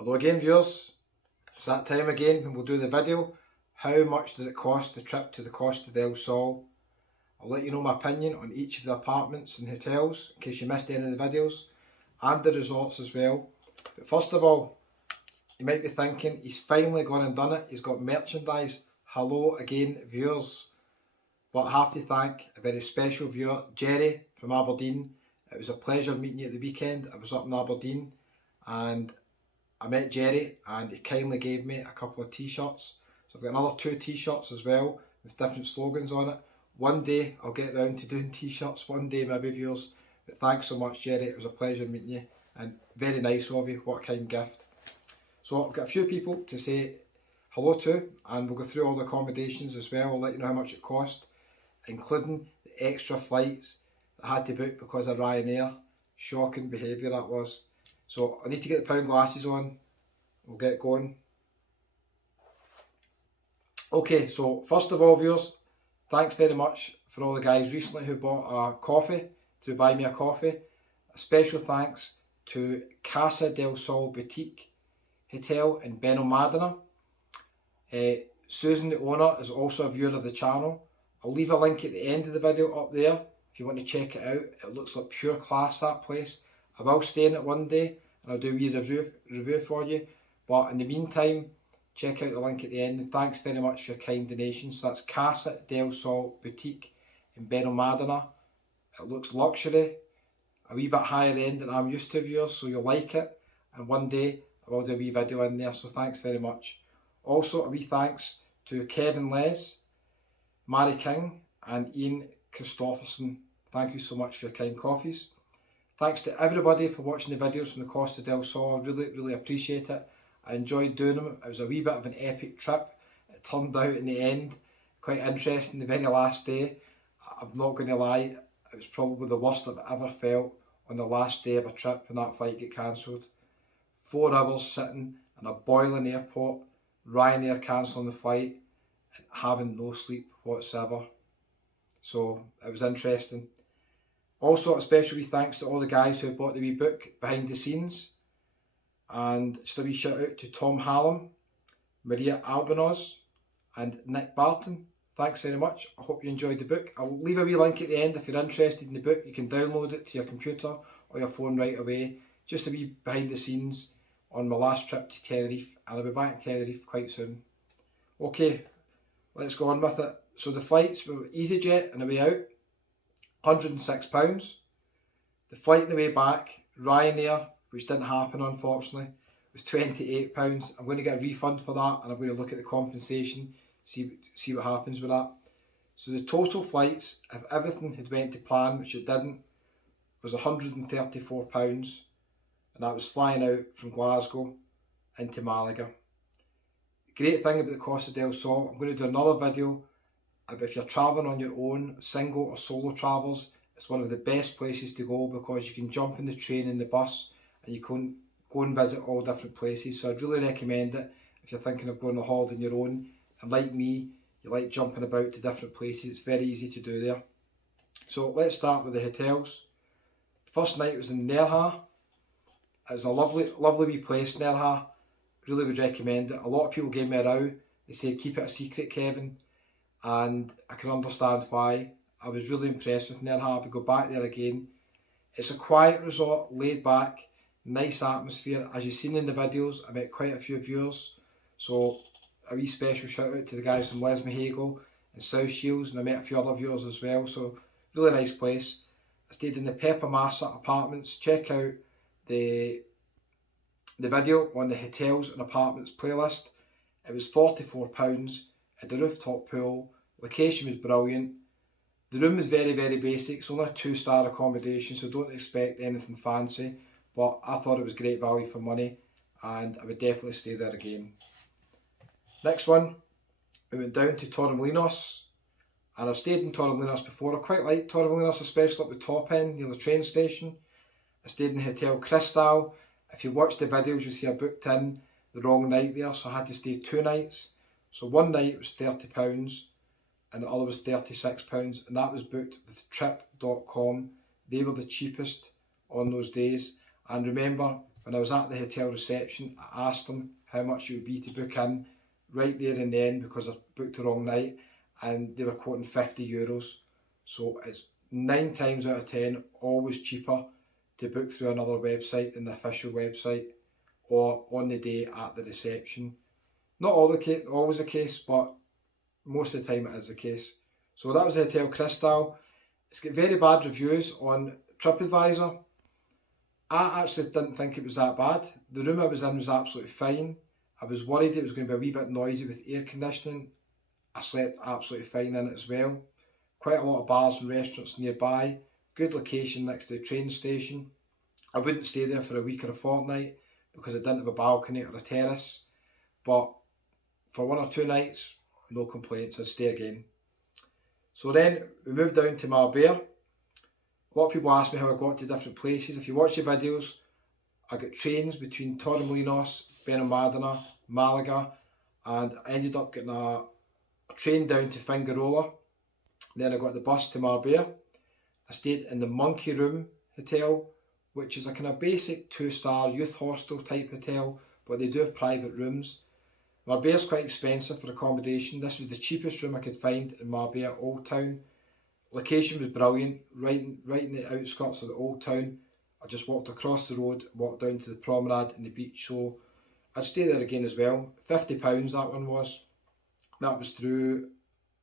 Hello again viewers, it's that time again when we'll do the video. How much did it cost the trip to the Costa del Sol? I'll let you know my opinion on each of the apartments and hotels in case you missed any of the videos, and the resorts as well. But first of all, you might be thinking he's finally gone and done it, he's got merchandise. Hello again viewers. But I have to thank a very special viewer, Jerry from Aberdeen. It was a pleasure meeting you at the weekend. I was up in Aberdeen and I met Jerry and he kindly gave me a couple of t-shirts. So I've got another 2 t-shirts as well with different slogans on it. One day I'll get round to doing t-shirts, one day maybe viewers. But thanks so much Jerry, it was a pleasure meeting you and very nice of you, what a kind gift. So I've got a few people to say hello to and we'll go through all the accommodations as well. I'll let you know how much it cost, including the extra flights that I had to book because of Ryanair. Shocking behaviour that was. So I need to get the pound glasses on, we'll get going. Okay, so first of all viewers, thanks very much for all the guys recently who bought a coffee, to buy me a coffee. A special thanks to Costa del Sol Boutique Hotel in Benalmádena. Susan the owner is also a viewer of the channel. I'll leave a link at the end of the video up there if you want to check it out. It looks like pure class, that place. I will stay in it one day and I'll do a wee review for you. But in the meantime, check out the link at the end and thanks very much for your kind donations. So that's Costa del Sol Boutique in Benalmádena. It looks luxury, a wee bit higher end than I'm used to viewers, so you'll like it. And one day I will do a wee video in there, so thanks very much. Also a wee thanks to Kevin Les, Mary King and Ian Christopherson. Thank you so much for your kind coffees. Thanks to everybody for watching the videos from the Costa del Sol. I really appreciate it. I enjoyed doing them. It was a wee bit of an epic trip. It turned out in the end quite interesting the very last day. I'm not going to lie, it was probably the worst I've ever felt on the last day of a trip when that flight got cancelled. 4 hours sitting in a boiling airport, Ryanair cancelling the flight and having no sleep whatsoever. So it was interesting. Also a special wee thanks to all the guys who bought the wee book behind the scenes, and just a wee shout out to Tom Hallam, Maria Albanos and Nick Barton. Thanks very much. I hope you enjoyed the book. I'll leave a wee link at the end if you're interested in the book. You can download it to your computer or your phone right away. Just a wee behind the scenes on my last trip to Tenerife, and I'll be back to Tenerife quite soon. Okay, let's go on with it. So the flights were EasyJet on the way out, £106. The flight on the way back, Ryanair, which didn't happen unfortunately, was £28. I'm going to get a refund for that and I'm going to look at the compensation, see what happens with that. So the total flights, if everything had went to plan, which it didn't, was £134, and that was flying out from Glasgow into Malaga. The great thing about the Costa del Sol, I'm going to do another video about if you're travelling on your own, single or solo travellers. It's one of the best places to go because you can jump in the train and the bus and you can go and visit all different places. So I'd really recommend it if you're thinking of going on a holiday on your own. And like me, you like jumping about to different places. It's very easy to do there. So let's start with the hotels. The first night was in Nerja. It was a lovely wee place, Nerja. Really would recommend it. A lot of people gave me a row. They said keep it a secret, Kevin. And I can understand why. I was really impressed with Nerja. I would go back there again. It's a quiet resort, laid back, nice atmosphere. As you've seen in the videos, I met quite a few viewers. So a wee special shout out to the guys from Les Mahago and South Shields, and I met a few other viewers as well. So really nice place. I stayed in the Pepper Massa apartments. Check out the video on the hotels and apartments playlist. It was £44 at the rooftop pool. Location was brilliant. The room is very basic. It's only a 2-star accommodation, so don't expect anything fancy, but I thought it was great value for money and I would definitely stay there again. Next one, we went down to Torremolinos, and I've stayed in Torremolinos before. I quite like Torremolinos, especially at the top end near the train station. I stayed in the Hotel Cristal. If you watch the videos, you'll see I booked in the wrong night there, so I had to stay 2 nights. So one night was £30 and the other was £36, and that was booked with trip.com. They were the cheapest on those days. And remember, when I was at the hotel reception, I asked them how much it would be to book in right there and then because I booked the wrong night, and they were quoting €50. So it's 9 times out of 10 always cheaper to book through another website than the official website or on the day at the reception. Not always the case, but most of the time it is the case. So that was the Hotel Costa. It's got very bad reviews on TripAdvisor. I actually didn't think it was that bad. The room I was in was absolutely fine. I was worried it was going to be a wee bit noisy with air conditioning. I slept absolutely fine in it as well. Quite a lot of bars and restaurants nearby. Good location next to the train station. I wouldn't stay there for a week or a fortnight because I didn't have a balcony or a terrace. But for 1 or 2 nights, no complaints, I'd stay again. So then we moved down to Marbella. A lot of people ask me how I got to different places. If you watch the videos, I got trains between Torremolinos, Benalmádena, Malaga, and I ended up getting a train down to Fingarola. Then I got the bus to Marbella. I stayed in the Monkey Room Hotel, which is a kind of basic 2-star youth hostel type hotel, but they do have private rooms. Marbella's quite expensive for accommodation. This was the cheapest room I could find in Marbella Old Town. Location was brilliant, right in the outskirts of the Old Town. I just walked across the road, walked down to the promenade and the beach, so I'd stay there again as well. £50 that one was. That was through,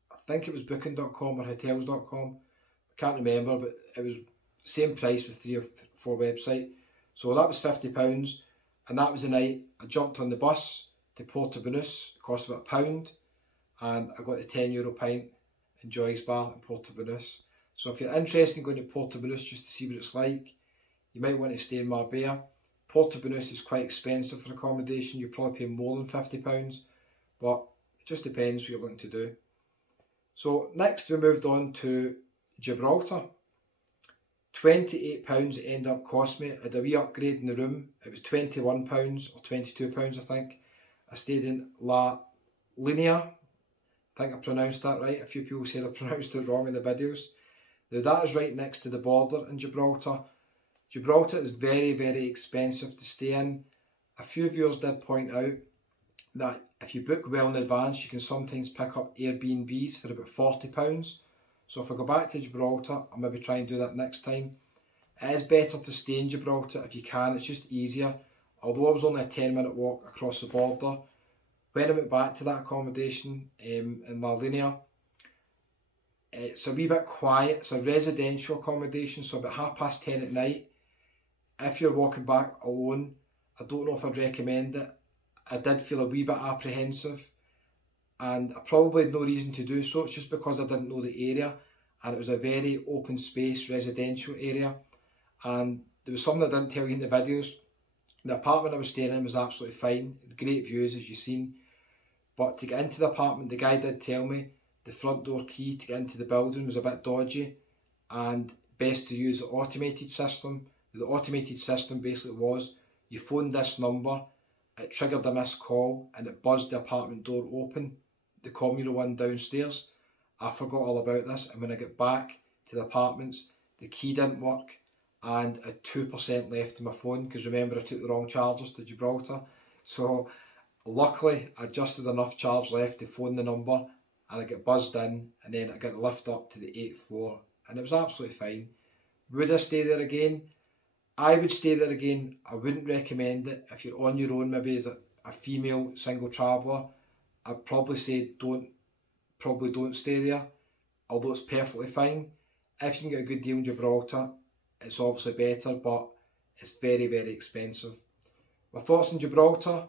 I think it was booking.com or hotels.com. I can't remember, but it was the same price with 3 or 4 websites. So that was £50, and that was the night I jumped on the bus to Portobellonis. It cost about £1, and I got the €10 pint in Joy's Bar in Portobellonis. So if you're interested in going to Portobellonis just to see what it's like, you might want to stay in Marbella. Portobellonis is quite expensive for accommodation. You probably pay more than £50, but it just depends what you're looking to do. So next we moved on to Gibraltar. £28 it ended up cost me. I had a wee upgrade in the room. It was £21 or £22 I think. I stayed in La Linea. I think I pronounced that right. A few people said I pronounced it wrong in the videos. Now that is right next to the border in Gibraltar. Gibraltar is very, very expensive to stay in. A few viewers did point out that if you book well in advance, you can sometimes pick up Airbnbs for about £40. So if I go back to Gibraltar, I'll maybe try and do that next time. It is better to stay in Gibraltar if you can, it's just easier. Although I was only a 10-minute walk across the border, when I went back to that accommodation in La Linea, it's a wee bit quiet. It's a residential accommodation, so about 10:30 at night, if you're walking back alone, I don't know if I'd recommend it. I did feel a wee bit apprehensive, and I probably had no reason to do so. It's just because I didn't know the area, and it was a very open space residential area. And there was something I didn't tell you in the videos. The apartment I was staying in was absolutely fine, great views as you've seen. But to get into the apartment, the guy did tell me the front door key to get into the building was a bit dodgy, and best to use the automated system. The automated system basically was, you phoned this number, it triggered a missed call, and it buzzed the apartment door open, the communal one downstairs. I forgot all about this, and when I got back to the apartments, the key didn't work, and I had 2% left in my phone, because remember I took the wrong chargers to Gibraltar. So luckily I just had enough charge left to phone the number, and I got buzzed in, and then I got the lift up to the 8th floor, and it was absolutely fine. Would I stay there again? I would stay there again. I wouldn't recommend it. If you're on your own, maybe as a female single traveller, I'd probably say don't stay there, although it's perfectly fine. If you can get a good deal in Gibraltar, it's obviously better, but it's very, very expensive. My thoughts on Gibraltar: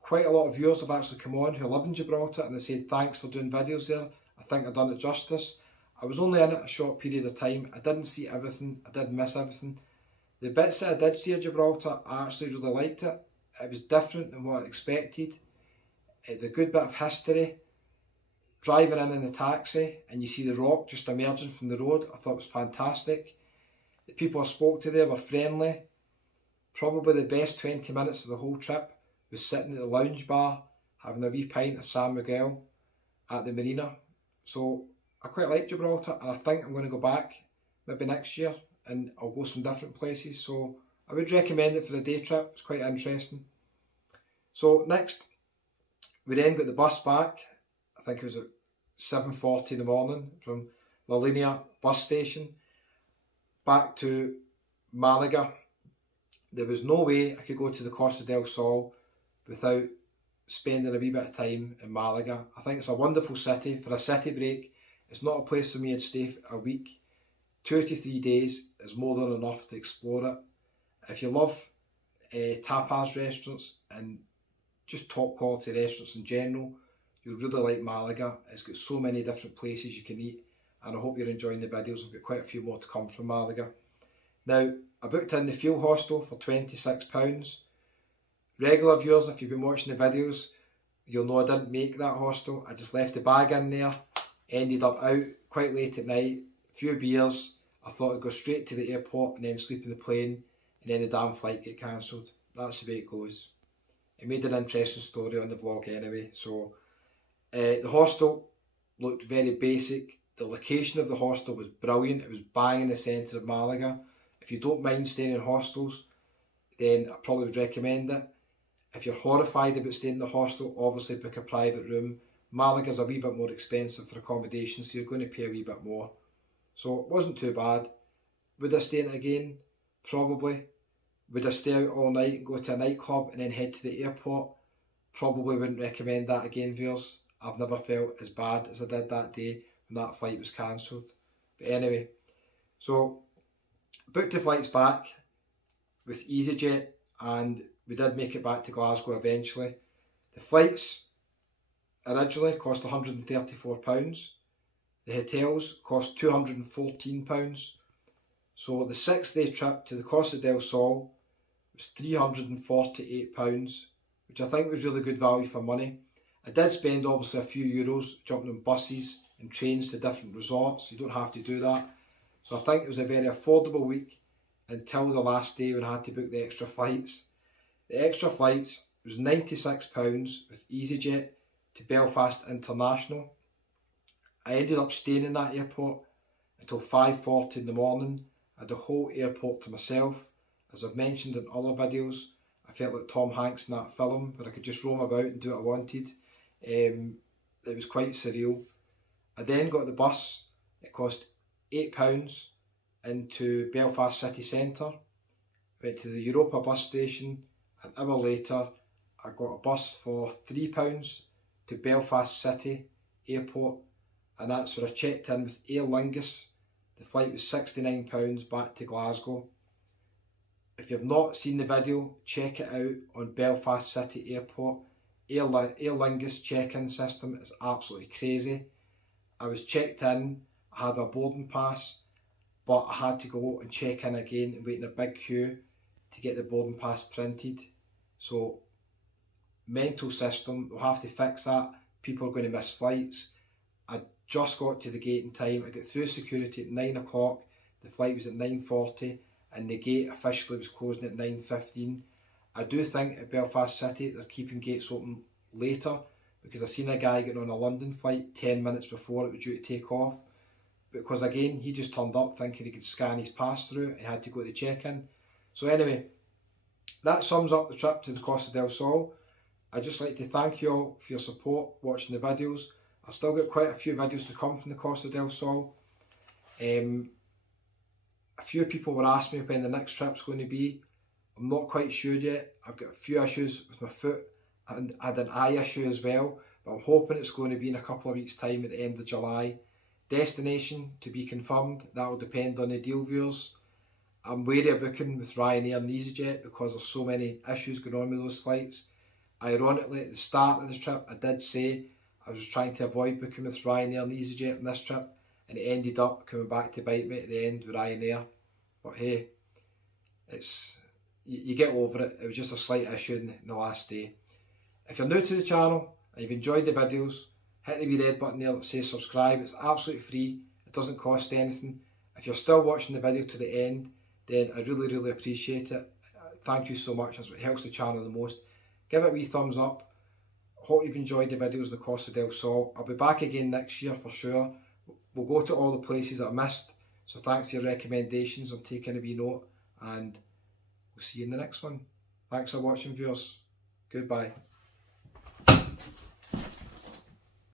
quite a lot of viewers have actually come on who live in Gibraltar, and they said thanks for doing videos there. I think I've done it justice. I was only in it a short period of time. I didn't see everything. I did miss everything. The bits that I did see of Gibraltar, I actually really liked it. It was different than what I expected. It had a good bit of history. Driving in the taxi and you see the rock just emerging from the road, I thought it was fantastic. The people I spoke to there were friendly. Probably the best 20 minutes of the whole trip was sitting at the lounge bar, having a wee pint of San Miguel at the marina. So I quite like Gibraltar, and I think I'm going to go back maybe next year, and I'll go some different places. So I would recommend it for a day trip. It's quite interesting. So next, we then got the bus back. I think it was at 7:40 in the morning from La Linea bus station back to Malaga. There was no way I could go to the Costa del Sol without spending a wee bit of time in Malaga. I think it's a wonderful city. For a city break, it's not a place for me to stay for a week. 2 to 3 days is more than enough to explore it. If you love tapas restaurants and just top quality restaurants in general, you'll really like Malaga. It's got so many different places you can eat, and I hope you're enjoying the videos. I've got quite a few more to come from Malaga. Now, I booked in the Field Hostel for £26. Regular viewers, if you've been watching the videos, you'll know I didn't make that hostel. I just left the bag in there, ended up out quite late at night, a few beers. I thought I'd go straight to the airport and then sleep in the plane, and then the damn flight get cancelled. That's the way it goes. It made an interesting story on the vlog anyway. So the hostel looked very basic. The location of the hostel was brilliant. It was bang in the centre of Malaga. If you don't mind staying in hostels, then I probably would recommend it. If you're horrified about staying in the hostel, obviously book a private room. Malaga's a wee bit more expensive for accommodation, so you're going to pay a wee bit more. So it wasn't too bad. Would I stay in it again? Probably. Would I stay out all night and go to a nightclub and then head to the airport? Probably wouldn't recommend that again, viewers. I've never felt as bad as I did that day when that flight was cancelled. But anyway, so booked the flights back with EasyJet, and we did make it back to Glasgow eventually. The flights originally cost £134. The hotels cost £214. So the 6-day trip to the Costa del Sol was £348, which I think was really good value for money. I did spend obviously a few euros jumping on buses and trains to different resorts. You don't have to do that. So I think it was a very affordable week until the last day when I had to book the extra flights. The extra flights was £96 with EasyJet to Belfast International. I ended up staying in that airport until 5:40 in the morning. I had the whole airport to myself. As I've mentioned in other videos, I felt like Tom Hanks in that film where I could just roam about and do what I wanted. It was quite surreal. I then got the bus. It cost £8 into Belfast city centre. Went to the Europa bus station. An hour later, I got a bus for £3 to Belfast City Airport, and that's where I checked in with Aer Lingus. The flight was £69 back to Glasgow. If you've not seen the video, check it out on Belfast City Airport. Aer Lingus check-in system is absolutely crazy. I was checked in, I had my boarding pass, but I had to go and check in again and wait in a big queue to get the boarding pass printed. So, mental system, they'll have to fix that. People are going to miss flights. I just got to the gate in time. I got through security at 9 o'clock. The flight was at 9:40 and the gate officially was closing at 9:15. I do think at Belfast City they're keeping gates open later, because I seen a guy getting on a London flight 10 minutes before it was due to take off. Because again, he just turned up thinking he could scan his pass through and had to go to check-in. So anyway, that sums up the trip to the Costa del Sol. I'd just like to thank you all for your support watching the videos. I've still got quite a few videos to come from the Costa del Sol. A few people were asking me when the next trip's going to be. I'm not quite sure yet. I've got a few issues with my foot and I had an eye issue as well, but I'm hoping it's going to be in a couple of weeks' time at the end of July. Destination to be confirmed. That will depend on the deal, viewers. I'm wary of booking with Ryanair and EasyJet because there's so many issues going on with those flights. Ironically, at the start of this trip, I did say I was trying to avoid booking with Ryanair and EasyJet on this trip, and it ended up coming back to bite me at the end with Ryanair. But hey, you get over it. It was just a slight issue in the last day. If you're new to the channel and you've enjoyed the videos, hit the wee red button there that says subscribe. It's absolutely free. It doesn't cost anything. If you're still watching the video to the end, then I really appreciate it. Thank you so much. That's what helps the channel the most. Give it a wee thumbs up. Hope you've enjoyed the videos of the Costa del Sol. I'll be back again next year for sure. We'll go to all the places that I missed. So thanks to your recommendations, I'm taking a wee note. And we'll see you in the next one. Thanks for watching, viewers. Goodbye.